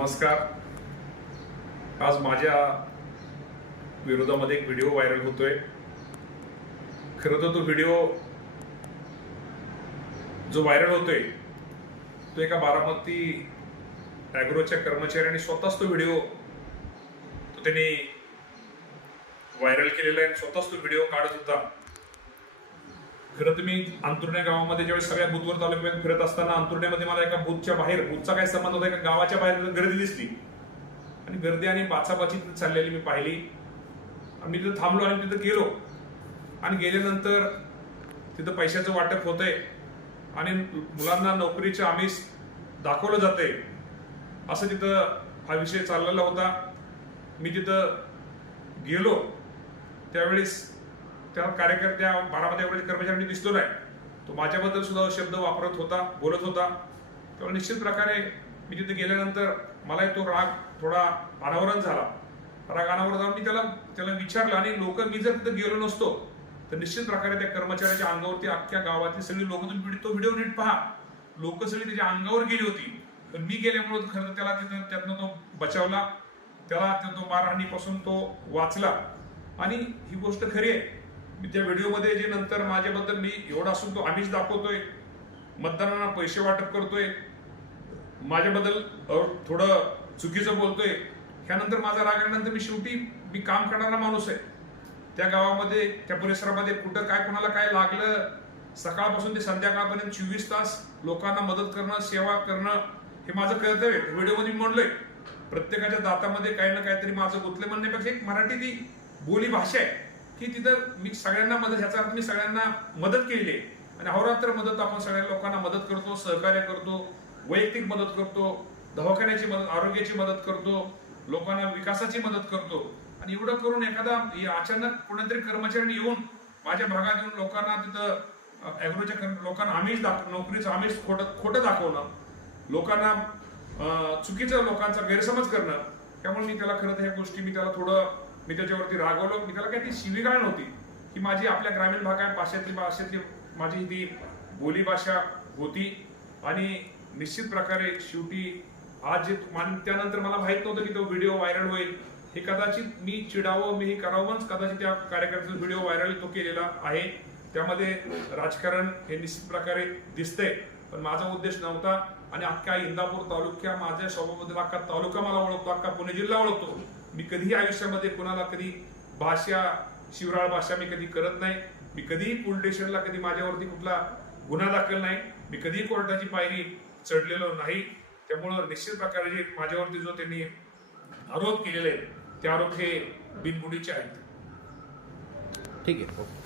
नमस्कार. आज माझ्या विरोधामध्ये एक व्हिडिओ व्हायरल होतोय. खरं तर तो व्हिडिओ जो व्हायरल होतोय तो एका बारामती ॲग्रोच्या कर्मचाऱ्यांनी स्वतःच तो व्हिडिओ तो त्यांनी व्हायरल केलेला आहे आणि स्वतःच तो व्हिडिओ काढत होता. खरं तर मी अंतुर्ण्या गावामध्ये ज्यावेळेस सगळ्या बुथवर तालुक्यात फिरत असताना अंतुर्ण्यामध्ये मला एका बुथच्या बाहेर बुथचा काय संबंध होता? एका गावाच्या बाहेर गर्दी दिसली. आणि गर्दी आणि बाचाबाची चाललेली मी पाहिली. आणि मी तिथं थांबलो आणि तिथं गेलो. आणि गेल्यानंतर तिथं पैशाचं वाटप होतंय. आणि मुलांना नोकरीचं आमिष दाखवलं जाते असं तिथं हा विषय चाललेला होता. मी तिथं गेलो. त्यावेळेस त्या कार्यकर्त्या बारामती एवढ्या कर्मचाऱ्यांनी दिसलो नाही. तो माझ्याबद्दल सुद्धा शब्द वापरत होता बोलत होता. तेव्हा निश्चित प्रकारे मी तिथे गेल्यानंतर मलाही तो राग थोडा अनावरण झाला. राग अनावरण झाला मी त्याला त्याला विचारलं आणि लोक मी जर तिथे गेलो नसतो तर निश्चित प्रकारे त्या कर्मचाऱ्याच्या अंगावरती अख्ख्या गावातली सगळी लोक तुम्ही तो व्हिडिओ नीट पहा. लोक सगळी त्याच्या अंगावर गेली होती. पण मी गेल्यामुळे खरं तर त्याला तिथं त्यातनं तो बचावला. त्याला त्या- तो मारहाणीपासून तो वाचला. आणि ही गोष्ट खरी आहे. मी त्या व्हिडिओमध्ये जे नंतर माझ्याबद्दल मी एवढा असून तो आम्हीच दाखवतोय. मतदारांना पैसे वाटप करतोय. माझ्याबद्दल थोडं चुकीचं बोलतोय. ह्यानंतर माझा राग आल्यानंतर मी शेवटी मी काम करणारा माणूस आहे. त्या गावामध्ये त्या परिसरामध्ये कुठं काय कोणाला काय लागलं सकाळपासून ते संध्याकाळपर्यंत चोवीस तास लोकांना मदत करणं सेवा करणं हे माझं कर्तव्य आहे. व्हिडिओमध्ये मी म्हणलोय प्रत्येकाच्या दातामध्ये काही ना काहीतरी माझं गुतले म्हणण्यापेक्षा एक मराठी ती बोली भाषा आहे. की तिथं मी सगळ्यांना मदत ह्याचा अर्थ मी सगळ्यांना मदत केली. आहे आणि अहोरात्र मदत आपण सगळ्या लोकांना मदत करतो सहकार्य करतो वैयक्तिक मदत करतो दवाखान्याची मदत आरोग्याची मदत करतो लोकांना विकासाची मदत करतो. आणि एवढं करून एखादा अचानक कोणतरी कर्मचाऱ्यांनी येऊन माझ्या भागात येऊन लोकांना तिथं अॅग्रोच्या लोकांना आमिष दाखव नोकरीचं आमिष खोटं खोटं दाखवणं लोकांना चुकीचं लोकांचा गैरसमज करणं त्यामुळे मी त्याला खरं तर ह्या गोष्टी मी त्याला थोडं मी त्याच्यावरती रागवलो मी त्याला काही ती शिवीगाळ नव्हती की माझी आपल्या ग्रामीण भागात भाषेतली भाषेतली माझी ती बोली भाषा होती आणि निश्चित प्रकारे शेवटी आज जे त्यानंतर मला माहीत नव्हतं की तो व्हिडिओ व्हायरल होईल. हे कदाचित मी चिडावं मी हे करावंच कदाचित त्या कार्यकर्त्याचा व्हिडिओ व्हायरल तो केलेला आहे. त्यामध्ये राजकारण हे निश्चित प्रकारे दिसतंय पण माझा उद्देश नव्हता. आणि अख्खा इंदापूर तालुक्या माझ्या स्वभावाबद्दल अख्खा तालुका मला ओळखतो अख्खा पुणे जिल्हा ओळखतो. मी कधीही आयुष्यामध्ये कोणाला कधी भाषा शिवराळ भाषा मी कधी करत नाही. मी कधीही पोलीस स्टेशनला कधी माझ्यावरती कुठला गुन्हा दाखल नाही. मी कधीही कोर्टाची पायरी चढलेलो नाही. त्यामुळं निश्चित प्रकारे जे माझ्यावरती जो त्यांनी आरोप केलेले आहेत ते आरोप हे बिनबुडीचे आहेत. ठीक आहे. ओके